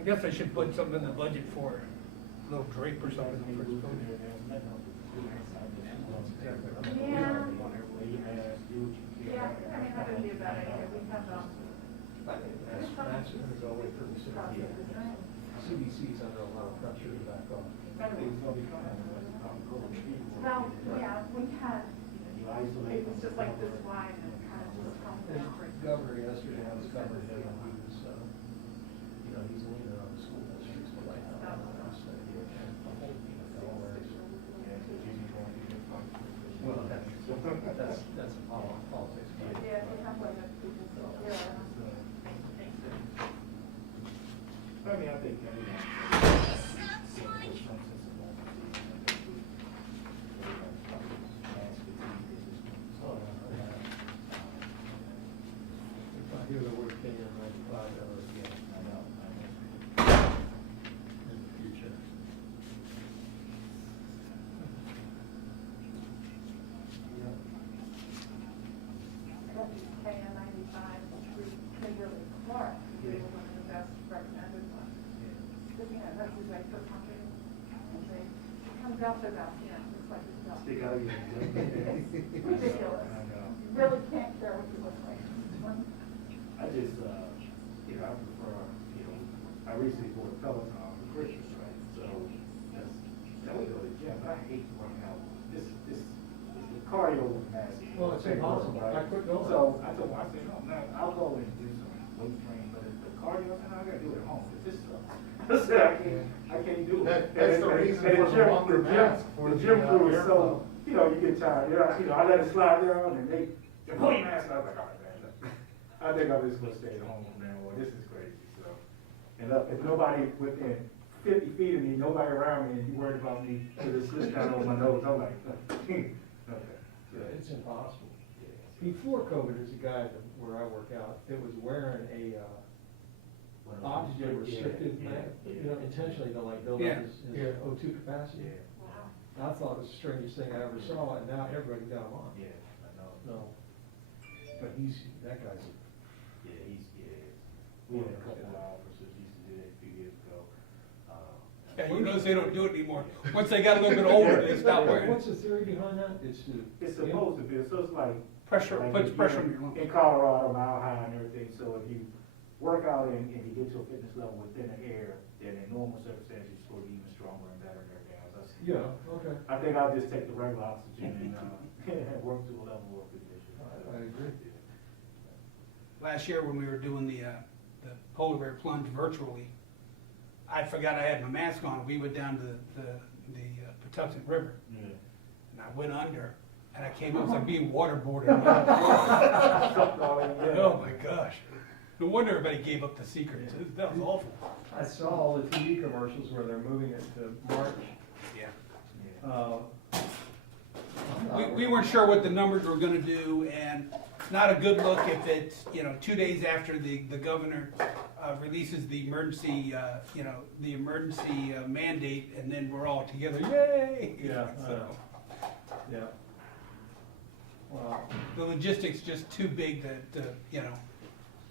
I guess I should put something in the budget for a little drape or something for the building. Yeah, I mean, that would be a bad idea. We have, That's gonna go away pretty soon. CDC's under a lot of pressure to back off. well, yeah, we had, it was just like this wide and kind of just come The down. governor yesterday was covering it, and he was, you know, he's leaning on the school districts to lighten up on the state. Well, that's politics. Yeah, we have like a, yeah. I mean, I think, If I hear the word Kenyan, $95 again. I know. In the future. KN 95, which they really Clark, they were one of the best recommended ones. You know, that's his way for country. And they, it comes out to about, you know, it's like it's about. Stick out your. It's ridiculous. I know. You really can't care what you look like. I just, you know, I prefer, you know, I recently bought a Peloton for Christmas, right? So, that's, that we go to the gym, but I hate working out. This, the cardio was massive. Well, it's impossible. I quit going. So, I told him, I said, no, man, I'll go and do some weight training, but the cardio, I said, no, I gotta do it at home. This sucks. I said, I can't do it. That's the reason And for the longer mask. The gym crew is so, you know, you get tired. You know, I let it slide down and they pull your mask. I was like, all right, man. I think I'm just gonna stay at home from now on. This is crazy. So, and if nobody within 50 feet of me, nobody around me, and you worried about me with a slip down on my nose, I'm like, okay. Yeah, it's impossible. Before COVID, there's a guy where I work out that was wearing a oxygen restricted mask, you know, intentionally to like build up his O2 capacity. Yeah. I thought it was the strangest thing I ever saw, and now everybody's got him on. Yeah, I know. No, but that guy's. We had a couple of officers used to do that a few years ago. Yeah, you notice they don't do it anymore. Once they got a little bit older, they stop wearing What's it. the theory behind that? It's It's supposed to be, so it's like. Pressure, like puts if pressure you're on your lungs. In Colorado, Mile High and everything, so if you work out and you get to a fitness level within the air, then in normal circumstances, you're supposed to be even stronger and better and everything else. Yeah, okay. I think I'll just take the regular oxygen and work to a level of condition. I agree. Last year when we were doing the polar bear plunge virtually, I forgot I had my mask on. We went down to the Patuxent River, Yeah. and I went under, and I came up, it was like being waterboarded. Oh my gosh. No wonder everybody gave up the secret. That was awful. I saw all the TV commercials where they're moving it to March. Yeah. We weren't sure what the numbers were gonna do, and not a good look if it's, 2 days after the governor releases the emergency, the emergency mandate, and then we're all together, yay! Yeah, So, yeah. Wow. the logistics just too big to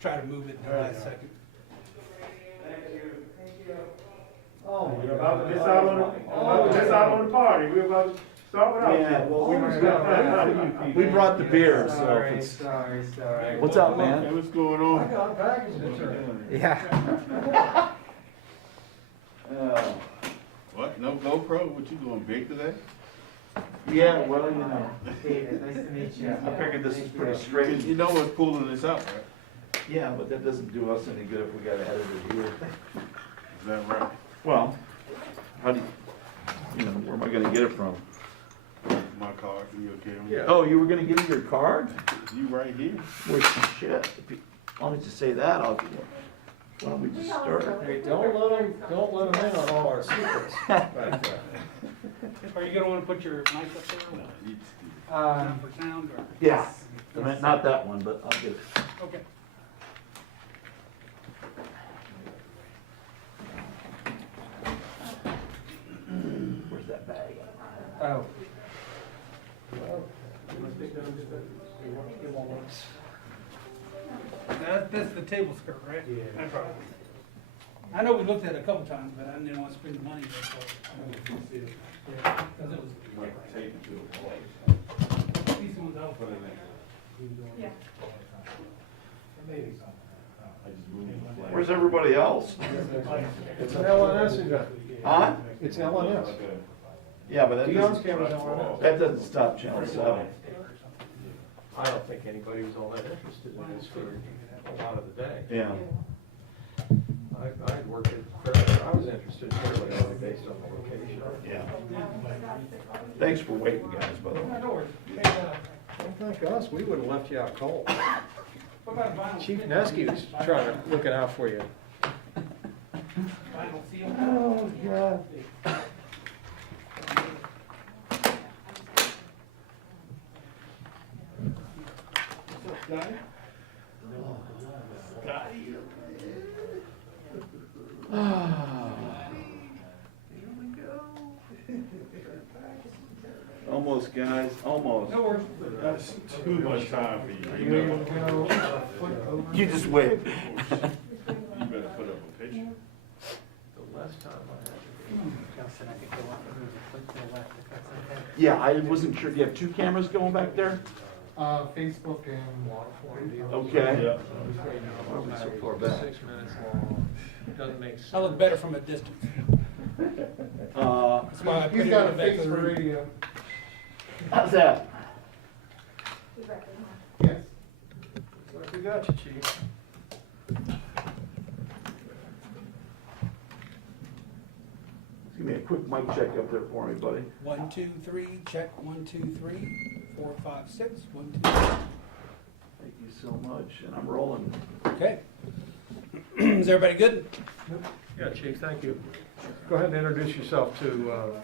try to move it in the last second. Oh, my We're God. about to miss out on the party. We're about to start without you. Yeah, well, Always got room for you people. we brought the beer, so Sorry, if it's, sorry. what's up, man? What's going I on? got a package to turn. Yeah. What? No GoPro? What you doing, big today? Yeah, well, you know, David, nice to meet you. I figured this is Thank pretty you. straight. You know what's pulling this out, right? Yeah, but that doesn't do us any good if we got to edit it here. Is that right? Well, how do you know, where am I gonna get it from? My card, you okay? Yeah. Oh, you were gonna give me your card? You right here. Well, shit, if you, why don't you say that, I'll, why don't we just start? Hey, don't let them in on all our secrets. Are you gonna wanna put your mic up there? You- For sound or? Yeah, I mean, not that one, but I'll get it. Okay. Where's that bag? Oh. That's the table skirt, right? Yeah. That's right. I know we looked at it a couple times, but I didn't want to spend the money there, so. Because it was. These ones out. Yeah. Where's everybody else? It's an LNS event. Huh? It's LNS. Yeah, but that Dion's doesn't, camera's LNS. that doesn't stop Channel 7. I don't think anybody was all that interested in this for a lot of the day. Yeah. I worked at, I was interested fairly early based on the location. Yeah. Thanks for waiting, guys, by the way. No worries. Hey, Don't thank us, we would've left you out cold. what about vinyl? Chief Nesky was trying to, looking out for you. Vinyl seal? Oh, God. Got it? Almost, guys, almost. No worries. That's too much time for you. You able to go a foot over? You just wait. You better put up a picture. The less time I Yeah, I wasn't sure. Do you have two cameras going back there? Facebook and waterfall. Okay. Yeah. So far back. 6 minutes long, doesn't make sense. I look better from a distance. That's why I put He's it got a in the back fix of the for room. radio. How's that? Yes. What we got you, Chief? Give me a quick mic check up there for me, buddy. 1, 2, 3, check. 1, 2, 3, 4, 5, 6. 1, 2, 3. Thank you so much, and I'm rolling. Okay. Is everybody good? Yeah, Chief, thank you. Go ahead and introduce yourself to,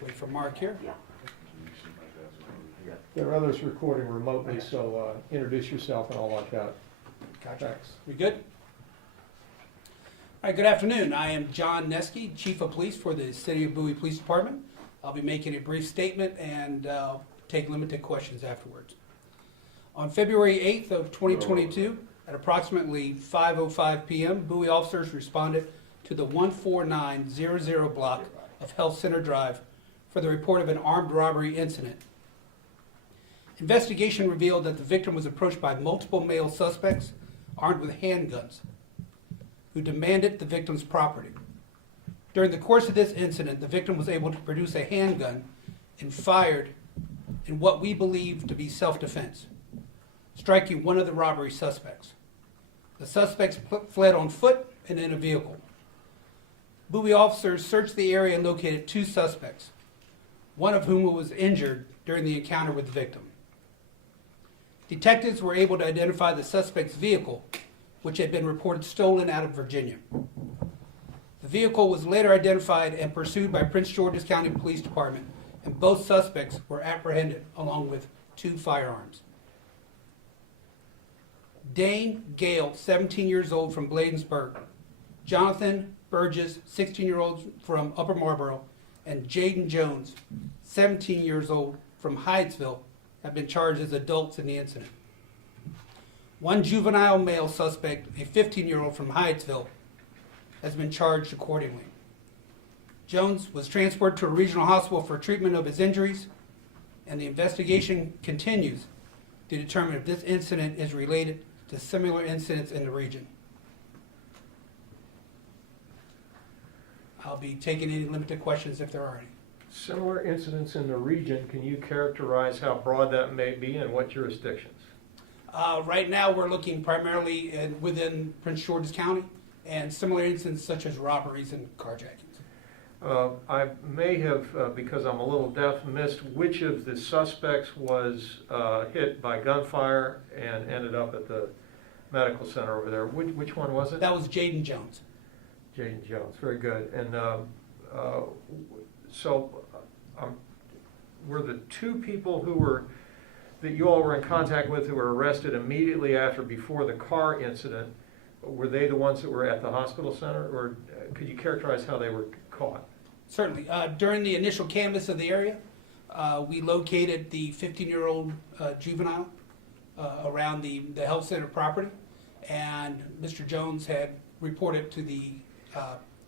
Wait for Mark here. there are others recording remotely, so introduce yourself and all like that. Gotcha. Thanks. We good? All right, good afternoon. I am John Nesky, Chief of Police for the City of Bowie Police Department. I'll be making a brief statement and take limited questions afterwards. On February 8th of 2022, at approximately 5:05 p.m., Bowie officers responded to the 14900 block of Health Center Drive for the report of an armed robbery incident. Investigation revealed that the victim was approached by multiple male suspects armed with handguns who demanded the victim's property. During the course of this incident, the victim was able to produce a handgun and fired in what we believe to be self-defense, striking one of the robbery suspects. The suspects fled on foot and in a vehicle. Bowie officers searched the area and located two suspects, one of whom was injured during the encounter with the victim. Detectives were able to identify the suspect's vehicle, which had been reported stolen out of Virginia. The vehicle was later identified and pursued by Prince George's County Police Department, and both suspects were apprehended along with two firearms. Dane Gale, 17 years old from Bladensburg, Jonathan Burgess, 16-year-old from Upper Marlboro, and Jaden Jones, 17 years old from Hyattsville, have been charged as adults in the incident. One juvenile male suspect, a 15-year-old from Hyattsville, has been charged accordingly. Jones was transported to a regional hospital for treatment of his injuries, and the investigation continues to determine if this incident is related to similar incidents in the region. I'll be taking any limited questions if there are any. Similar incidents in the region, can you characterize how broad that may be and what jurisdictions? Right now, we're looking primarily within Prince George's County and similar incidents such as robberies and carjackings. I may have, because I'm a little deaf, missed which of the suspects was hit by gunfire and ended up at the medical center over there. Which one was it? That was Jaden Jones. Jaden Jones, very good. And so were the two people that you all were in contact with who were arrested immediately before the car incident, were they the ones that were at the hospital center, or could you characterize how they were caught? Certainly. During the initial canvass of the area, we located the 15-year-old juvenile around the health center property, and Mr. Jones had reported to the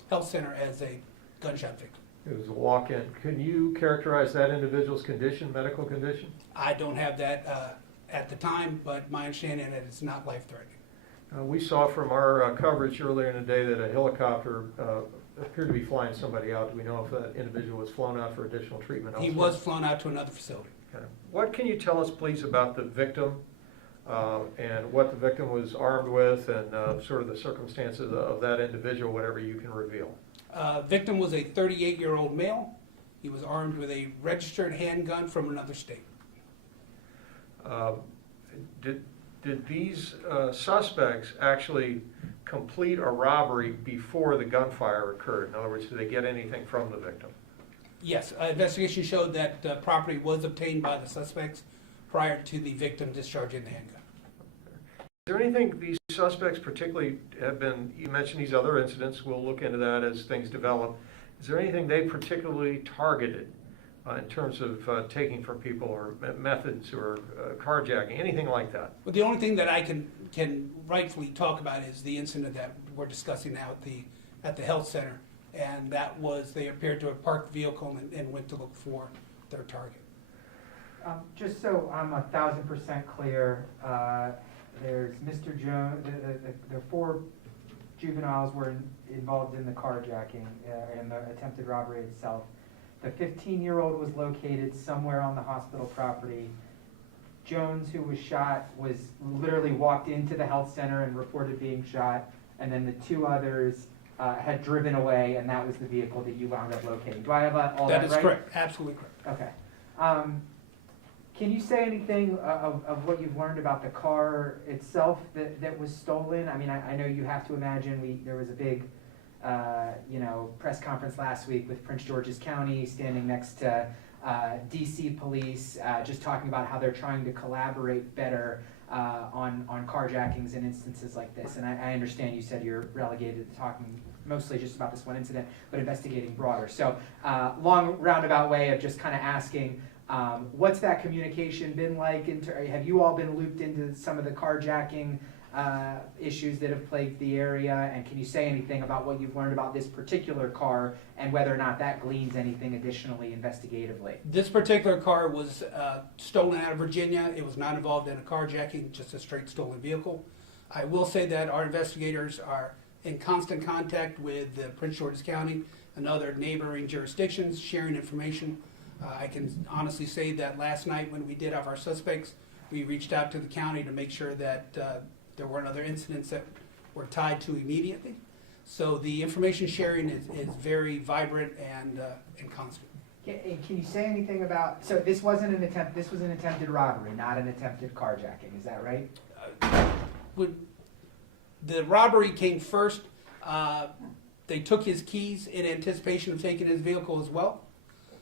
health center as a gunshot victim. It was a walk-in. Can you characterize that individual's condition, medical condition? I don't have that at the time, but my understanding that it's not life-threatening. We saw from our coverage earlier in the day that a helicopter appeared to be flying somebody out. Do we know if that individual was flown out for additional treatment He elsewhere? was flown out to another facility. Okay. What can you tell us, please, about the victim and what the victim was armed with and sort of the circumstances of that individual, whatever you can reveal? Victim was a 38-year-old male. He was armed with a registered handgun from another state. Did these suspects actually complete a robbery before the gunfire occurred? In other words, did they get anything from the victim? Yes, investigation showed that property was obtained by the suspects prior to the victim discharging the handgun. Is there anything these suspects particularly have been, you mentioned these other incidents, we'll look into that as things develop. Is there anything they particularly targeted in terms of taking from people or methods or carjacking, anything like that? Well, the only thing that I can rightfully talk about is the incident that we're discussing now at the health center, and that was they appeared to have parked the vehicle and went to look for their target. Just so I'm 1,000% clear, there's Mr. Jones, the 4 juveniles were involved in the carjacking and the attempted robbery itself. The 15-year-old was located somewhere on the hospital property. Jones, who was shot, was literally walked into the health center and reported being shot, and then the 2 others had driven away, and that was the vehicle that you wound up locating. Do I have all that right? That is correct, absolutely correct. Okay. Can you say anything of what you've learned about the car itself that was stolen? I mean, I know you have to imagine there was a big press conference last week with Prince George's County standing next to DC police, just talking about how they're trying to collaborate better on carjackings and instances like this. And I understand you said you're relegated to talking mostly just about this one incident, but investigating broader. So long roundabout way of just kind of asking, what's that communication been like? Have you all been looped into some of the carjacking issues that have plagued the area? And can you say anything about what you've learned about this particular car and whether or not that gleans anything additionally investigatively? This particular car was stolen out of Virginia. It was not involved in a carjacking, just a straight stolen vehicle. I will say that our investigators are in constant contact with Prince George's County and other neighboring jurisdictions, sharing information. I can honestly say that last night when we did have our suspects, we reached out to the county to make sure that there weren't other incidents that were tied to immediately. So the information sharing is very vibrant and constant. Can you say anything about, so this was an attempted robbery, not an attempted carjacking, is that right? The robbery came first. They took his keys in anticipation of taking his vehicle as well.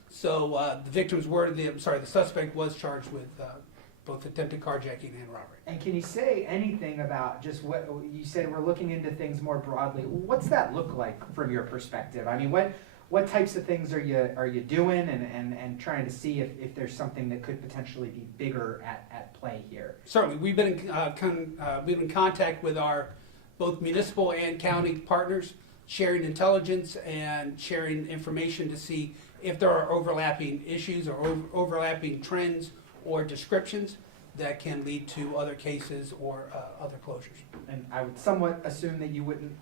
So the suspect was charged with both attempted carjacking and robbery. And can you say anything about just what you said? We're looking into things more broadly. What's that look like from your perspective? I mean, what types of things are you doing and trying to see if there's something that could potentially be bigger at play here? Certainly, we've been in contact with our both municipal and county partners, sharing intelligence and sharing information to see if there are overlapping issues or overlapping trends or descriptions that can lead to other cases or other closures. And I would somewhat assume that you wouldn't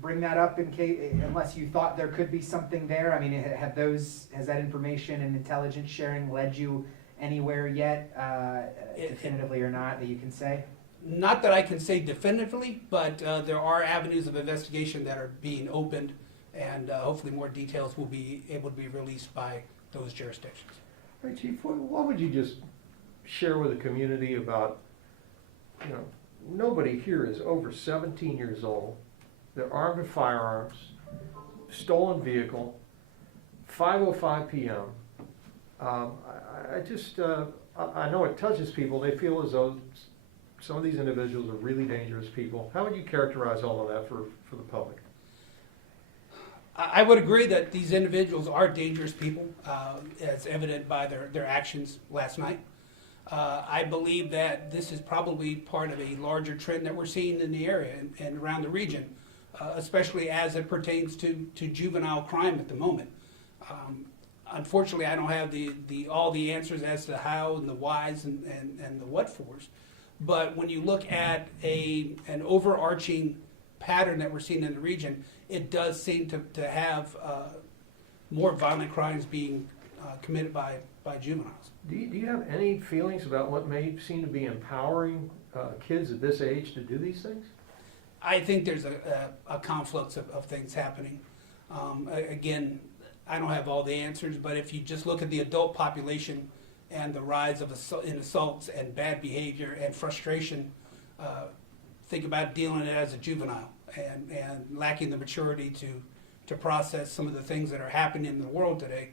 bring that up in case, unless you thought there could be something there. I mean, has that information and intelligence sharing led you anywhere yet, definitively or not, that you can say? Not that I can say definitively, but there are avenues of investigation that are being opened, and hopefully more details will be able to be released by those jurisdictions. All right, Chief, what would you just share with the community about, nobody here is over 17 years old, they're armed with firearms, stolen vehicle, 5:05 p.m. I know it touches people. They feel as though some of these individuals are really dangerous people. How would you characterize all of that for the public? I would agree that these individuals are dangerous people, as evident by their actions last night. I believe that this is probably part of a larger trend that we're seeing in the area and around the region especially as it pertains to juvenile crime at the moment. Unfortunately, I don't have all the answers as to how and the whys and the what fors. But when you look at an overarching pattern that we're seeing in the region, it does seem to have more violent crimes being committed by juveniles. Do you have any feelings about what may seem to be empowering kids at this age to do these things? I think there's a confluence of things happening. Again, I don't have all the answers, but if you just look at the adult population and the rise of assaults and bad behavior and frustration, think about dealing with it as a juvenile and lacking the maturity to process some of the things that are happening in the world today.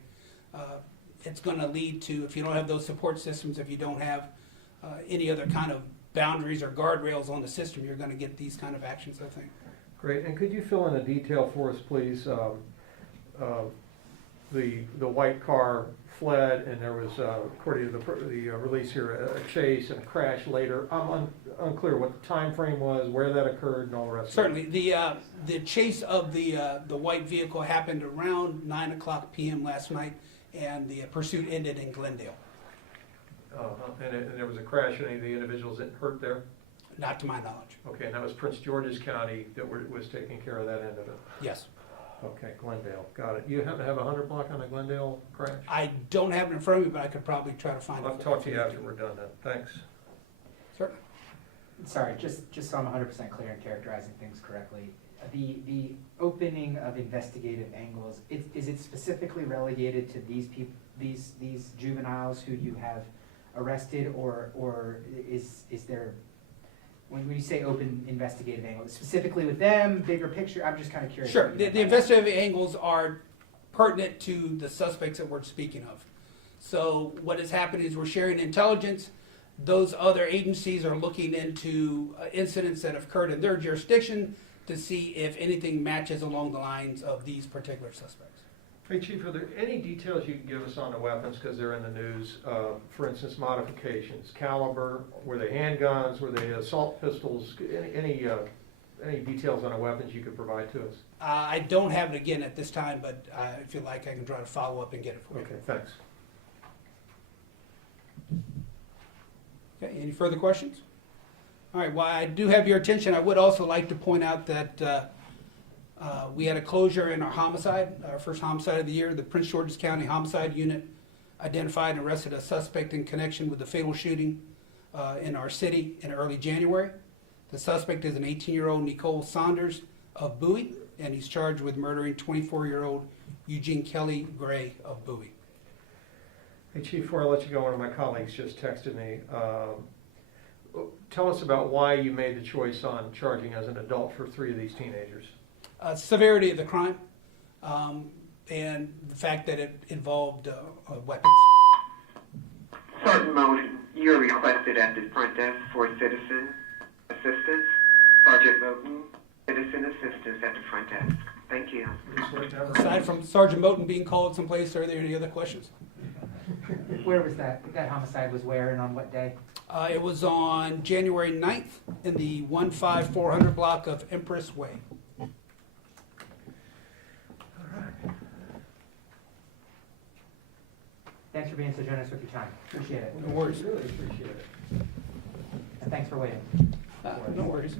It's going to lead to, if you don't have those support systems, if you don't have any other kind of boundaries or guardrails on the system, you're going to get these kind of actions, I think. Great, and could you fill in a detail for us, please? The white car fled, and there was, according to the release here, a chase and a crash later. I'm unclear what the time frame was, where that occurred, and all the rest of it. Certainly, the chase of the white vehicle happened around 9:00 p.m. last night, and the pursuit ended in Glendale. And there was a crash, and any of the individuals that hurt there? Not to my knowledge. Okay, and that was Prince George's County that was taking care of that end of it? Yes. Okay, Glendale, got it. You happen to have a 100 block on the Glendale crash? I don't have it in front of me, but I could probably try to find it. I'll talk to you after we're done then, thanks. Certainly. Sorry, just so I'm 100% clear in characterizing things correctly. The opening of investigative angles, is it specifically relegated to these people, these juveniles who you have arrested, or is there, when you say open investigative angles, specifically with them, bigger picture? I'm just kind of curious. Sure. The investigative angles are pertinent to the suspects that we're speaking of. So what has happened is we're sharing intelligence. Those other agencies are looking into incidents that have occurred in their jurisdiction to see if anything matches along the lines of these particular suspects. Hey Chief, are there any details you can give us on the weapons, because they're in the news? For instance, modifications, caliber, were they handguns, were they assault pistols? Any details on the weapons you could provide to us? I don't have it again at this time, but if you like, I can try to follow up and get it for you. Okay, thanks. Okay, any further questions? All right, while I do have your attention, I would also like to point out that we had a closure in our homicide, our first homicide of the year. The Prince George's County Homicide Unit identified and arrested a suspect in connection with the fatal shooting in our city in early January. The suspect is an 18-year-old Nicole Saunders of Bowie, and he's charged with murdering 24-year-old Eugene Kelly Gray of Bowie. Hey Chief, before I let you go, one of my colleagues just texted me. Tell us about why you made the choice on charging as an adult for 3 of these teenagers. Severity of the crime, and the fact that it involved weapons. Sergeant Moten, you're requested at the front desk for citizen assistance. Sergeant Moten, citizen assistance at the front desk. Thank you. Aside from Sergeant Moten being called someplace, are there any other questions? Where was that? That homicide was where and on what day? It was on January 9th in the 15400 block of Empress Way. Thanks for being so generous with your time. Appreciate it. No worries. Really appreciate it. And thanks for waiting. No worries.